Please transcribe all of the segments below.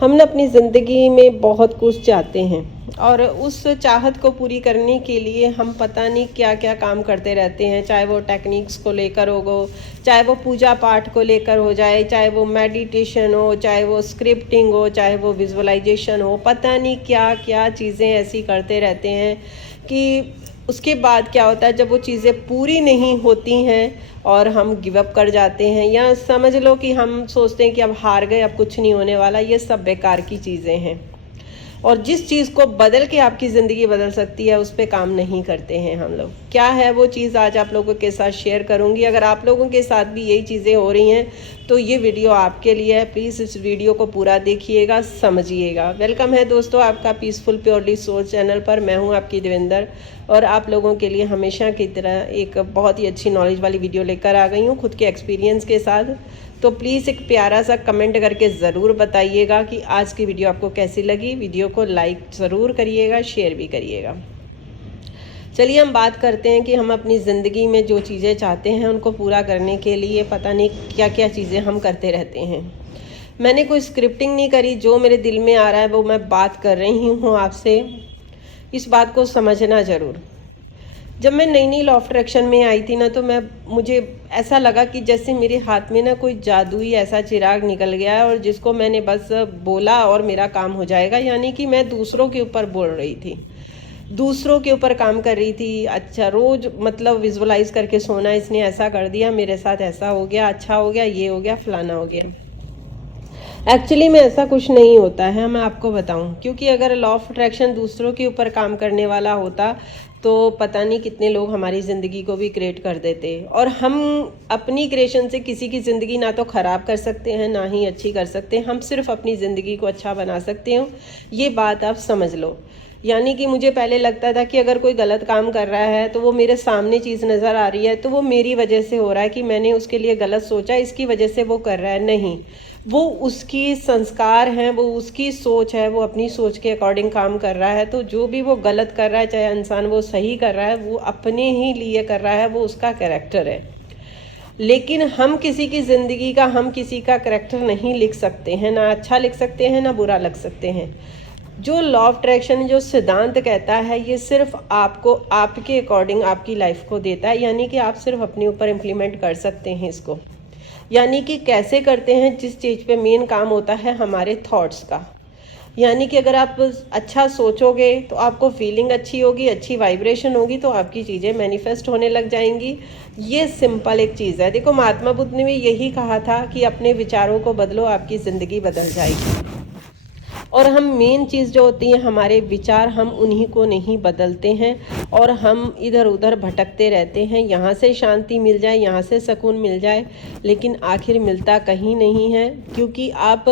हम ना अपनी ज़िंदगी में बहुत कुछ चाहते हैं और उस चाहत को पूरी करने के लिए हम पता नहीं क्या क्या काम करते रहते हैं। चाहे वो टेक्निक्स को लेकर हो, चाहे वो पूजा पाठ को लेकर हो जाए, चाहे वो मेडिटेशन हो, चाहे वो स्क्रिप्टिंग हो, चाहे वो विजुअलाइजेशन हो, पता नहीं क्या क्या चीज़ें ऐसी करते रहते हैं कि उसके बाद क्या होता है, जब वो चीज़ें पूरी नहीं होती हैं और हम गिव अप कर जाते हैं, या समझ लो कि हम सोचते हैं कि अब हार गए, अब कुछ नहीं होने वाला। ये सब बेकार की चीज़ें हैं और जिस चीज़ को बदल के आपकी ज़िंदगी बदल सकती है उस पे काम नहीं करते हैं हम लोग। क्या है वो चीज़, आज आप लोगों के साथ शेयर करूंगी। अगर आप लोगों के साथ भी यही चीज़ें हो रही हैं तो ये वीडियो आपके लिए है। प्लीज़ इस वीडियो को पूरा देखिएगा, समझिएगा। वेलकम है दोस्तों आपका पीसफुल प्योरली सोल चैनल पर। मैं हूँ आपकी देवेंद्र और आप लोगों के लिए हमेशा की तरह एक बहुत ही अच्छी नॉलेज वाली वीडियो लेकर आ गई हूँ खुद के एक्सपीरियंस के साथ। तो प्लीज़ एक प्यारा सा कमेंट करके ज़रूर बताइएगा कि आज की वीडियो आपको कैसी लगी। वीडियो को लाइक ज़रूर करिएगा, शेयर भी करिएगा। चलिए हम बात करते हैं कि हम अपनी ज़िंदगी में जो चीज़ें चाहते हैं उनको पूरा करने के लिए पता नहीं क्या क्या चीज़ें हम करते रहते हैं। मैंने कोई स्क्रिप्टिंग नहीं करी, जो मेरे दिल में आ रहा है वो मैं बात कर रही हूँ आपसे। इस बात को समझना ज़रूर। जब मैं नई नई लॉ ऑफ अट्रैक्शन में आई थी ना, तो मुझे ऐसा लगा कि जैसे मेरे हाथ में ना कोई जादुई ऐसा चिराग निकल गया है और जिसको मैंने बस बोला और मेरा काम हो जाएगा। यानी कि मैं दूसरों के ऊपर बोल रही थी, दूसरों के ऊपर काम कर रही थी। अच्छा, रोज मतलब विजुअलाइज करके सोना, इसने ऐसा कर दिया, मेरे साथ ऐसा हो गया, अच्छा हो गया, ये हो गया, फलाना हो गया। एक्चुअली में ऐसा कुछ नहीं होता है, मैं आपको बताऊं। क्योंकि अगर लॉ ऑफ अट्रैक्शन दूसरों के ऊपर काम करने वाला होता तो पता नहीं कितने लोग हमारी ज़िंदगी को भी क्रिएट कर देते। और हम अपनी क्रिएशन से किसी की ज़िंदगी ना तो ख़राब कर सकते हैं ना ही अच्छी कर सकते हैं। हम सिर्फ अपनी ज़िंदगी को अच्छा बना सकते हो, ये बात आप समझ लो। यानी कि मुझे पहले लगता था कि अगर कोई गलत काम कर रहा है तो वो मेरे सामने चीज़ नज़र आ रही है तो वो मेरी वजह से हो रहा है, कि मैंने उसके लिए गलत सोचा, इसकी वजह से वो कर रहा है। नहीं, वो उसकी संस्कार हैं, वो उसकी सोच है, वो अपनी सोच के अकॉर्डिंग काम कर रहा है। तो जो भी वो गलत कर रहा है, चाहे इंसान वो सही कर रहा है, वो अपने ही लिए कर रहा है, वो उसका कैरेक्टर है। लेकिन हम किसी की ज़िंदगी का, हम किसी का कैरेक्टर नहीं लिख सकते हैं, ना अच्छा लिख सकते हैं ना बुरा लिख सकते हैं। जो लॉ ऑफ अट्रैक्शन जो सिद्धांत कहता है, ये सिर्फ आपको आपके अकॉर्डिंग आपकी लाइफ को देता है। यानी कि आप सिर्फ अपने ऊपर इम्प्लीमेंट कर सकते हैं इसको। यानी कि कैसे करते हैं, जिस चीज़ पे मेन काम होता है हमारे थॉट्स का। यानी कि अगर आप अच्छा सोचोगे तो आपको फीलिंग अच्छी होगी, अच्छी वाइब्रेशन होगी, तो आपकी चीज़ें मैनिफेस्ट होने लग जाएंगी। ये सिंपल एक चीज़ है। देखो, महात्मा बुद्ध ने भी यही कहा था कि अपने विचारों को बदलो, आपकी ज़िंदगी बदल जाएगी। और हम मेन चीज़ जो होती है हमारे विचार, हम उन्हीं को नहीं बदलते हैं और हम इधर उधर भटकते रहते हैं। यहाँ से शांति मिल जाए, यहाँ से सुकून मिल जाए, लेकिन आखिर मिलता कहीं नहीं है। क्योंकि आप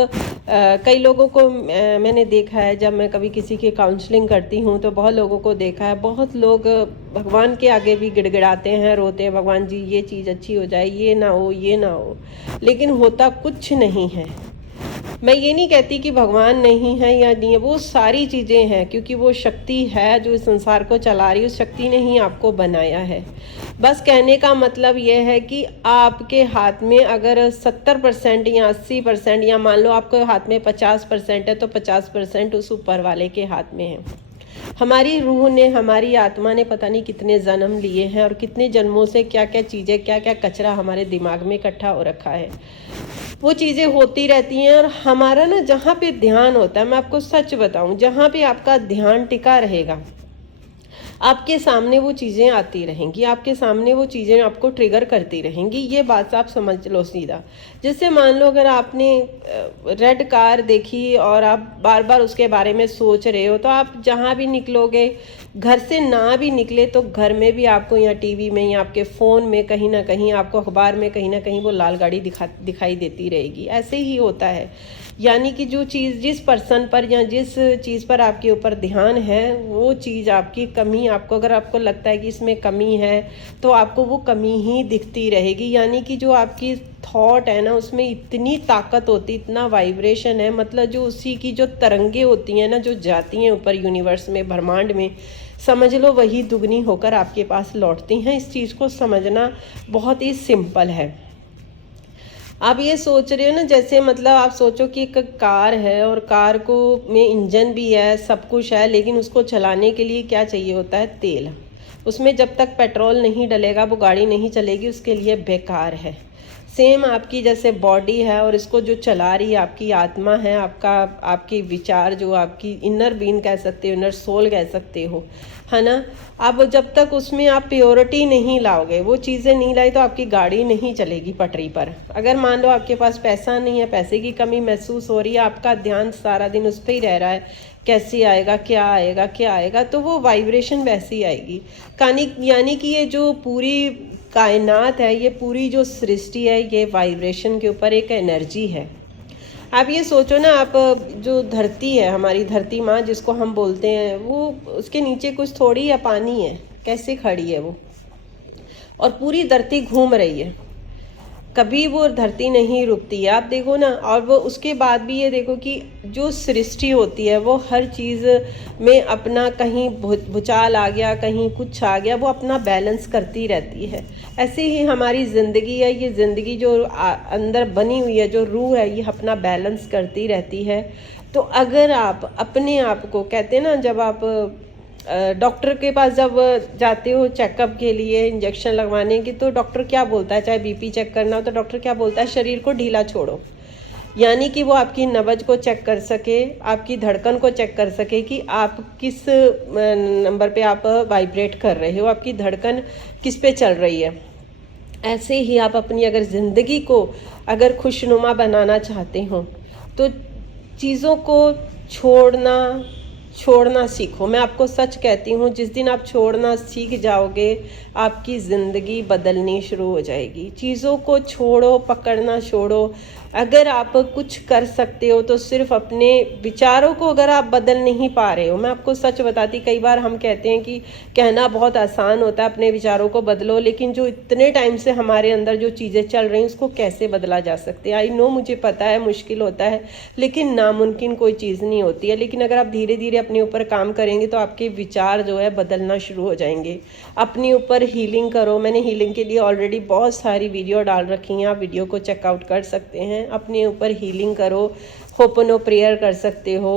कई लोगों को मैंने देखा है, जब मैं कभी किसी की काउंसलिंग करती हूँ तो बहुत लोगों को देखा है, बहुत लोग भगवान के आगे भी गिड़गिड़ाते हैं, रोते हैं, भगवान जी ये चीज़ अच्छी हो जाए, ये ना हो, ये ना हो, लेकिन होता कुछ नहीं है। मैं ये नहीं कहती कि भगवान नहीं है या नहीं है, वो सारी चीज़ें हैं, क्योंकि वो शक्ति है जो इस संसार को चला रही है। उस शक्ति ने ही आपको बनाया है। बस कहने का मतलब ये है कि आपके हाथ में अगर 70% या 80%, या मान लो आपके हाथ में 50% है, तो 50% उस ऊपर वाले के हाथ में है। हमारी रूह ने, हमारी आत्मा ने पता नहीं कितने जन्म लिए हैं और कितने जन्मों से क्या क्या चीज़ें, क्या क्या कचरा हमारे दिमाग में इकट्ठा हो रखा है। वो चीज़ें होती रहती हैं और हमारा ना जहाँ पे ध्यान होता है, मैं आपको सच बताऊं, जहाँ पे आपका ध्यान टिका रहेगा, आपके सामने वो चीज़ें आती रहेंगी, आपके सामने वो चीज़ें आपको ट्रिगर करती रहेंगी। ये बात आप समझ लो सीधा। जैसे मान लो अगर आपने रेड कार देखी और आप बार बार उसके बारे में सोच रहे हो, तो आप जहाँ भी निकलोगे, घर से ना भी निकले तो घर में भी आपको, या टीवी में, या आपके फ़ोन में, कहीं ना कहीं आपको, अखबार में कहीं ना कहीं वो लाल गाड़ी दिखाई देती रहेगी। ऐसे ही होता है। यानी कि जो चीज़, जिस पर्सन पर या जिस चीज़ पर आपके ऊपर ध्यान है, वो चीज़ आपकी कमी, आपको अगर आपको लगता है कि इसमें कमी है, तो आपको वो कमी ही दिखती रहेगी। यानी कि जो आपकी थॉट है ना, उसमें इतनी ताकत होती, इतना वाइब्रेशन है, मतलब जो उसी की जो तरंगे होती हैं ना, जो जाती हैं ऊपर यूनिवर्स में, ब्रह्मांड में, समझ लो वही दुगनी होकर आपके पास लौटती हैं। इस चीज़ को समझना बहुत ही सिंपल है। आप ये सोच रहे हो ना, जैसे मतलब आप सोचो कि एक कार है और कार को में इंजन भी है, सब कुछ है, लेकिन उसको चलाने के लिए क्या चाहिए होता है? तेल। उसमें जब तक पेट्रोल नहीं डलेगा वो गाड़ी नहीं चलेगी, उसके लिए बेकार है। सेम आपकी जैसे बॉडी है और इसको जो चला रही है आपकी आत्मा है, आपका आपके विचार, जो आपकी इनर बीइंग कह सकते हो, इनर सोल कह सकते हो, है ना। अब जब तक उसमें आप प्योरिटी नहीं लाओगे, वो चीज़ें नहीं लाई, तो आपकी गाड़ी नहीं चलेगी पटरी पर। अगर मान लो आपके पास पैसा नहीं है, पैसे की कमी महसूस हो रही है, आपका ध्यान सारा दिन उस पर ही रह रहा है, कैसे आएगा, क्या आएगा, क्या आएगा, तो वो वाइब्रेशन वैसी आएगी। यानी कि ये जो पूरी कायनात है, ये पूरी जो सृष्टि है, ये वाइब्रेशन के ऊपर एक एनर्जी है। आप ये सोचो ना, आप जो धरती है, हमारी धरती माँ जिसको हम बोलते हैं, वो उसके नीचे कुछ थोड़ी या पानी है, कैसे खड़ी है वो, और पूरी धरती घूम रही है, कभी वो धरती नहीं रुकती है। आप देखो ना, और वो उसके बाद भी ये देखो कि जो सृष्टि होती है वो हर चीज़ में अपना, कहीं भूचाल आ गया, कहीं कुछ आ गया, वो अपना बैलेंस करती रहती है। ऐसे ही हमारी ज़िंदगी है, ये ज़िंदगी जो अंदर बनी हुई है, जो रूह है, ये अपना बैलेंस करती रहती है। तो अगर आप अपने आप को, कहते हैं ना, जब आप डॉक्टर के पास जब जाते हो चेकअप के लिए, इंजेक्शन लगवाने की, तो डॉक्टर क्या बोलता है, चाहे बीपी चेक करना हो तो डॉक्टर क्या बोलता है? शरीर को ढीला छोड़ो। यानी कि वो आपकी नब्ज को चेक कर सके, आपकी धड़कन को चेक कर सके कि आप किस नंबर पे आप वाइब्रेट कर रहे हो, आपकी धड़कन किस पे चल रही है। ऐसे ही आप अपनी अगर ज़िंदगी को अगर खुशनुमा बनाना चाहते हो, तो चीज़ों को छोड़ना सीखो। मैं आपको सच कहती हूँ, जिस दिन आप छोड़ना सीख जाओगे, आपकी ज़िंदगी बदलनी शुरू हो जाएगी। चीज़ों को छोड़ो, पकड़ना छोड़ो। अगर आप कुछ कर सकते हो तो सिर्फ अपने विचारों को, अगर आप बदल नहीं पा रहे हो, मैं आपको सच बताती, कई बार हम कहते हैं कि कहना बहुत आसान होता है अपने विचारों को बदलो, लेकिन जो इतने टाइम से हमारे अंदर जो चीज़ें चल रही हैं उसको कैसे बदला जा सकते हैं? आई नो, मुझे पता है मुश्किल होता है, लेकिन नामुमकिन कोई चीज़ नहीं होती है। लेकिन अगर आप धीरे धीरे अपने ऊपर काम करेंगे तो आपके विचार जो है बदलना शुरू हो जाएंगे। अपने ऊपर हीलिंग करो। मैंने हीलिंग के लिए ऑलरेडी बहुत सारी वीडियो डाल रखी हैं, आप वीडियो को चेकआउट कर सकते हैं। अपने ऊपर हीलिंग करो, होपनो प्रेयर कर सकते हो,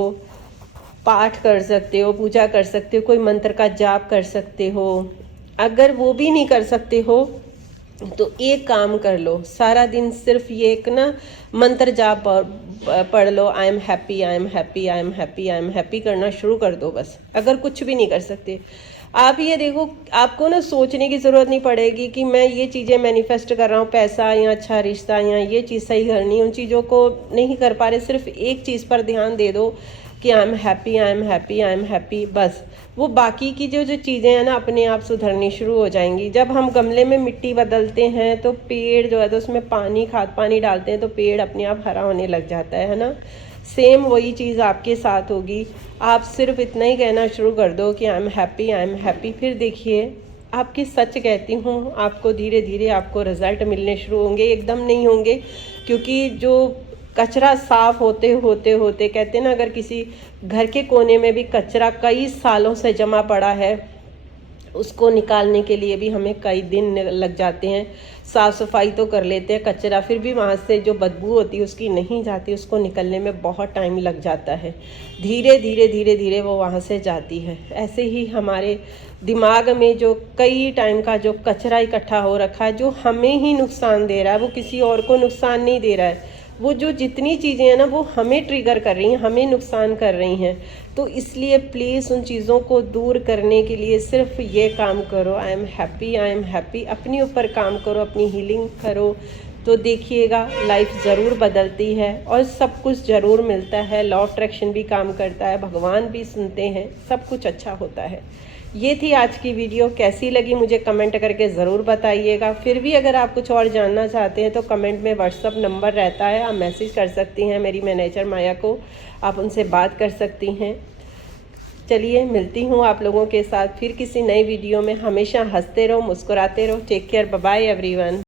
पाठ कर सकते हो, पूजा कर सकते हो, कोई मंत्र का जाप कर सकते हो। अगर वो भी नहीं कर सकते हो तो एक काम कर लो, सारा दिन सिर्फ ये एक ना मंत्र जाप पढ़ लो, I am happy, I am happy, I am happy, I am happy करना शुरू कर दो बस। अगर कुछ भी नहीं कर सकते, आप ये देखो, आपको ना सोचने की ज़रूरत नहीं पड़ेगी कि मैं ये चीज़ें मैनिफेस्ट कर रहा हूँ, पैसा या अच्छा रिश्ता या ये चीज़ सही करनी है, उन चीज़ों को नहीं कर पा रहे। सिर्फ एक चीज़ पर ध्यान दे दो कि आई am happy, I am happy, I am happy, बस। वो बाकी की जो चीज़ें हैं ना, अपने आप सुधरनी शुरू हो जाएंगी। जब हम गमले में मिट्टी बदलते हैं तो पेड़ जो है, तो उसमें खाद पानी डालते हैं तो पेड़ अपने आप हरा होने लग जाता है ना। सेम वही चीज़ आपके साथ होगी। आप सिर्फ इतना ही कहना शुरू कर दो कि आई am happy, I am happy. फिर देखिए, आपकी सच कहती हूँ, आपको धीरे धीरे आपको रिज़ल्ट मिलने शुरू होंगे। एकदम नहीं होंगे, क्योंकि जो कचरा साफ होते होते होते, कहते हैं ना, अगर किसी घर के कोने में भी कचरा कई सालों से जमा पड़ा है, उसको निकालने के लिए भी हमें कई दिन लग जाते हैं। साफ़ सफाई तो कर लेते हैं, कचरा फिर भी वहाँ से जो बदबू होती है उसकी नहीं जाती, उसको निकलने में बहुत टाइम लग जाता है। धीरे धीरे धीरे धीरे वो वहाँ से जाती है। ऐसे ही हमारे दिमाग में जो कई टाइम का जो कचरा इकट्ठा हो रखा है, जो हमें ही नुकसान दे रहा है, वो किसी और को नुकसान नहीं दे रहा है, वो जो जितनी चीज़ें हैं ना, वो हमें ट्रिगर कर रही हैं, हमें नुकसान कर रही हैं। तो इसलिए प्लीज़ उन चीज़ों को दूर करने के लिए सिर्फ ये काम करो, आई am happy, I am happy. अपने ऊपर काम करो, अपनी हीलिंग करो, तो देखिएगा लाइफ ज़रूर बदलती है और सब कुछ ज़रूर मिलता है। लॉ ऑफ अट्रैक्शन भी काम करता है, भगवान भी सुनते हैं, सब कुछ अच्छा होता है। ये थी आज की वीडियो, कैसी लगी मुझे कमेंट करके ज़रूर बताइएगा। फिर भी अगर आप कुछ और जानना चाहते हैं तो कमेंट में व्हाट्सअप नंबर रहता है, आप मैसेज कर सकती हैं मेरी मैनेजर माया को, आप उनसे बात कर सकती हैं। चलिए, मिलती हूँ आप लोगों के साथ फिर किसी नई वीडियो में। हमेशा हंसते रहो, मुस्कुराते रहो। Take care, bye bye everyone.